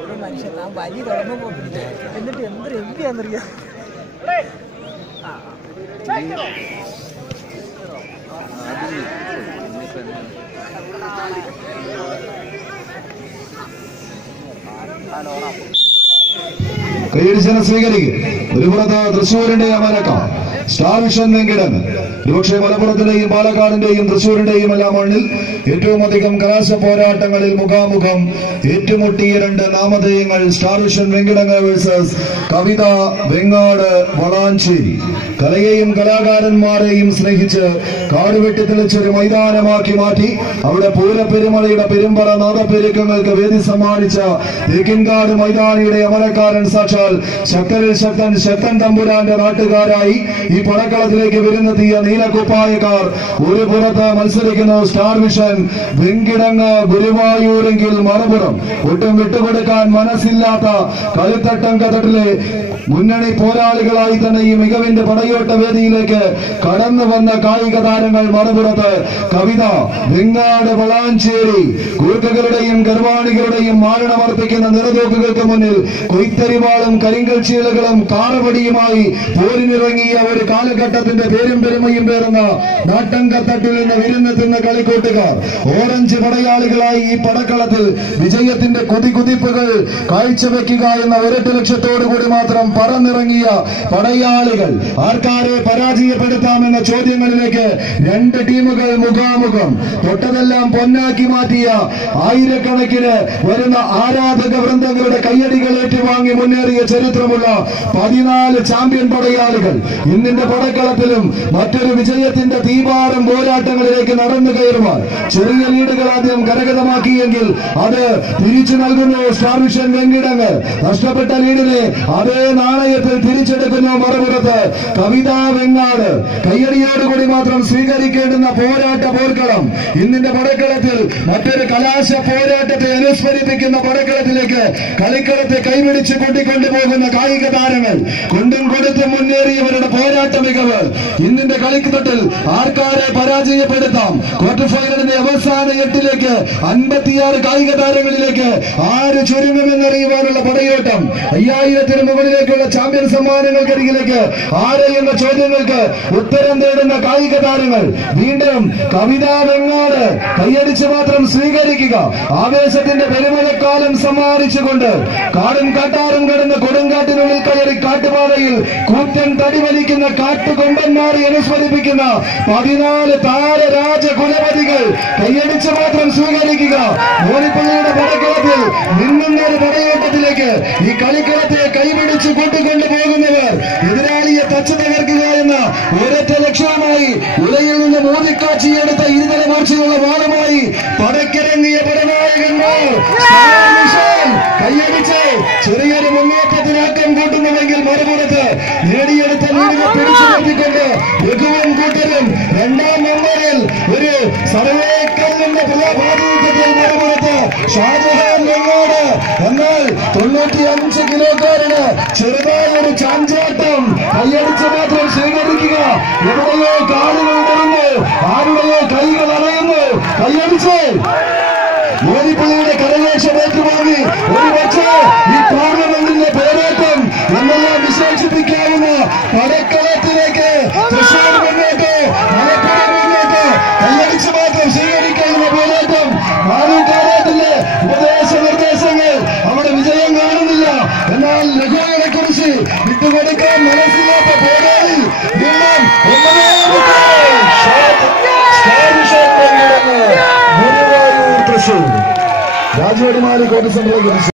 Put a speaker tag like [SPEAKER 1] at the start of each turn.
[SPEAKER 1] ഒരു മനുഷ്യൻ ആ വലി തുടങ്ങുമ്പോൾ എന്നിട്ട് എന്തൊരു എന്തിയാന്നറിയാം
[SPEAKER 2] കൈയടിച്ചനെ സ്വീകരിക്കും. ഒരു പുറത്ത് തൃശ്ശൂരിന്റെ അമലക്ക സ്റ്റാർ വിഷൻ വെങ്കിടൻ ഒരുപക്ഷെ മലപ്പുറത്തിന്റെയും പാലക്കാടിന്റെയും തൃശ്ശൂരിന്റെയും എല്ലാം മണ്ണിൽ ഏറ്റവും അധികം കലാശ പോരാട്ടങ്ങളിൽ മുഖാമുഖം ഏറ്റുമുട്ടിയ രണ്ട് നാമധേയങ്ങൾ സ്റ്റാർ വിഷൻ വെങ്കിടങ്ങൾ വേഴ്സസ് കവിത വെങ്ങാട് വളാഞ്ചേരി. കലയെയും കലാകാരന്മാരെയും സ്നേഹിച്ച് കാടുവെട്ടി തെളിച്ചൊരു മൈതാനമാക്കി മാറ്റി അവിടെ പൂരപ്പെരുമലയുടെ പെരുമ്പറ നാദപ്പെരുക്കങ്ങൾക്ക് വേദി സമ്മാനിച്ച തേക്കിൻകാട് മൈതാനിയുടെ അമരക്കാരൻ സാക്ഷാൽ ശക്തരിൽ ശക്തൻ ശക്തൻ തമ്പുരാന്റെ നാട്ടുകാരായി പടക്കളത്തിലേക്ക് വരുന്നെത്തിയ നീലക്കുപ്പായക്കാർ ഒരു പുറത്ത് മത്സരിക്കുന്നു. സ്റ്റാർ മിഷൻ വെങ്കിടങ്ങ് ഗുരുവായൂരെങ്കിൽ മറുപുറം. ഒട്ടും വിട്ടുകൊടുക്കാൻ മനസ്സില്ലാത്ത കളിത്തട്ടങ്കത്തട്ടിലെ മുന്നണി പോരാളികളായി തന്നെ ഈ മികവിന്റെ പടയോട്ട വേദിയിലേക്ക് കടന്നു വന്ന കായിക താരങ്ങൾ മറുപുറത്ത്. കവിത വെങ്ങാട് വളാഞ്ചേരി കൂർക്കകളുടെയും ഗർവാണികളുടെയും മാരണമർപ്പിക്കുന്ന നിറതോക്കുകൾക്ക് മുന്നിൽ കൊയ്ത്തരിവാളും കരിങ്കൽ ചീലകളും കാറപടിയുമായി പോരിനിറങ്ങിയ ഒരു കാലഘട്ടത്തിന്റെ പേരും പെരുമയും പേറുന്ന നാട്ടങ്കത്തട്ടിൽ നിന്ന് വിരുന്ന് തിന്ന കളിക്കൂട്ടുകാർ ഓറഞ്ച് പടയാളികളായി ഈ പടക്കളത്തിൽ വിജയത്തിന്റെ കുതികുതിപ്പുകൾ കാഴ്ചവെക്കുക എന്ന ഒരൊറ്റ ലക്ഷ്യത്തോടു കൂടി മാത്രം പറന്നിറങ്ങിയ പടയാളികൾ. ആർക്കാരെ പരാജയപ്പെടുത്താമെന്ന ചോദ്യങ്ങളിലേക്ക് രണ്ട് ടീമുകൾ മുഖാമുഖം തൊട്ടതെല്ലാം പൊന്നാക്കി മാറ്റിയ ആയിരക്കണക്കിന് വരുന്ന ആരാധക വൃന്ദങ്ങളുടെ കയ്യടികൾ ഏറ്റുവാങ്ങി മുന്നേറിയ ചരിത്രമുള്ള പതിനാല് ചാമ്പ്യൻ പടയാളികൾ. ഇന്നിന്റെ പടക്കളത്തിലും മറ്റൊരു വിജയത്തിന്റെ തീപാറും പോരാട്ടങ്ങളിലേക്ക് നടന്നു കയറുവാൻ ചെറിയ ലീഡുകൾ ആദ്യം കരകതമാക്കിയെങ്കിൽ അത് തിരിച്ചു നൽകുന്നു. സ്റ്റാർ വിഷൻ വെങ്കിടങ്ങൾ നഷ്ടപ്പെട്ട ലീഡിനെ അതേ നാണയത്തിൽ തിരിച്ചെടുക്കുന്നു. മറുപുറത്ത് കവിത വെങ്ങാട് കയ്യടിയോടുകൂടി മാത്രം സ്വീകരിക്കേണ്ടുന്ന പോരാട്ട പോർക്കളം ഇന്നിന്റെ പടക്കളത്തിൽ മറ്റൊരു കലാശ പോരാട്ടത്തെ അനുസ്മരിപ്പിക്കുന്ന പടക്കളത്തിലേക്ക് കളിക്കളത്തെ കൈപിടിച്ച് കൂട്ടിക്കൊണ്ടുപോകുന്ന കായിക താരങ്ങൾ കൊണ്ടും കൊടുത്തും മുന്നേറിയവരുടെ പോരാട്ട മികവ്. ഇന്നിന്റെ കളിത്തട്ടിൽ ആർക്കാരെ പരാജയപ്പെടുത്താം? ക്വാർട്ടർ ഫൈനലിന്റെ അവസാന എട്ടിലേക്ക് അൻപത്തിയാറ് കായിക താരങ്ങളിലേക്ക് ആര് ചുരുങ്ങുമെന്നറിയുവാനുള്ള പടയോട്ടം. അയ്യായിരത്തിന് മുകളിലേക്കുള്ള ചാമ്പ്യൻ സമ്മാനങ്ങൾക്കരികിലേക്ക് ആര് എന്ന ചോദ്യങ്ങൾക്ക് ഉത്തരം തേടുന്ന കായിക താരങ്ങൾ. വീണ്ടും കവിതാ വെങ്ങാട് കൈയടിച്ച് മാത്രം സ്വീകരിക്കുക. ആവേശത്തിന്റെ പെരുമഴക്കാലം സമ്മാനിച്ചുകൊണ്ട് കാടും കാട്ടാറും കടന്ന് കൊടുങ്കാട്ടിനുള്ളിൽ കയറി കാട്ടുപാതയിൽ കൂറ്റൻ തടി വലിക്കുന്ന കാട്ടുകൊമ്പന്മാരെ അനുസ്മരിപ്പിക്കുന്ന പതിനാല് താരരാജ കുലപതികൾ. കൈയടിച്ച് മാത്രം സ്വീകരിക്കുക. മോനിപ്പള്ളിയുടെ പടക്കളത്തിൽ നിന്നുന്ന ഒരു പടയോട്ടത്തിലേക്ക് ഈ കളിക്കളത്തെ കൈപിടിച്ച് കൂട്ടിക്കൊണ്ടു പോകുന്നവർ എതിരാളിയെ തച്ചു തകർക്കുക എന്ന ഒരൊറ്റ ലക്ഷ്യവുമായി ഉലയിൽ നിന്ന് മോദിക്കാച്ചിയെടുത്ത ഇരുതല മൂർച്ചയുള്ള വാളുമായി പടക്കിറങ്ങിയ പടനായകന്മാർ. കൈയടിച്ച് ചെറിയൊരു മുന്നേറ്റത്തിനാക്കം കൂട്ടുന്നുവെങ്കിൽ മറുപുറത്ത് നേടിയെടുത്ത ലീഡിനെ പിടിച്ചു നിർത്തിക്കൊണ്ട് രഘുവും കൂട്ടരും രണ്ടാം നമ്പറിൽ ഒരു സർവേക്കല്ലിന്റെ പ്രാതിനിധ്യത്തിൽ മറുപുറത്ത് ഷാജഹാൻ വെങ്ങോട് എന്നാൽ തൊണ്ണൂറ്റി അഞ്ച് കിലോക്കാരന് ചെറുതായ ഒരു ചാഞ്ചാട്ടം. കൈയടിച്ച് മാത്രം സ്വീകരിക്കുക എവിടെയോ കാലുകൾ ഇടറുന്നു ആരുടെയോ കൈകൾ അറയുന്നു കൈയടിച്ച്. മോദിപ്പള്ളിയുടെ എന്നെല്ലാം വിശേഷിപ്പിക്കാവുന്ന പടക്കളത്തിലേക്ക് തൃശ്ശൂർ മുന്നോട്ട് മലപ്പുറം മുന്നോട്ട് മാത്രം സ്വീകരിക്കാവുന്ന പോരാട്ടം മാനൂക്കാരാട്ടിലെ ഉപദേശ നിർദ്ദേശങ്ങൾ അവിടെ വിജയം കാണുന്നില്ല. എന്നാൽ ലഘുവിനെ കുറിച്ച് വിട്ടുകൊടുക്കാൻ മനസ്സില്ലാത്ത പോരാളി ഗുരുവായൂർ തൃശ്ശൂർ രാജവടിമാലി സെന്ററിലേക്ക്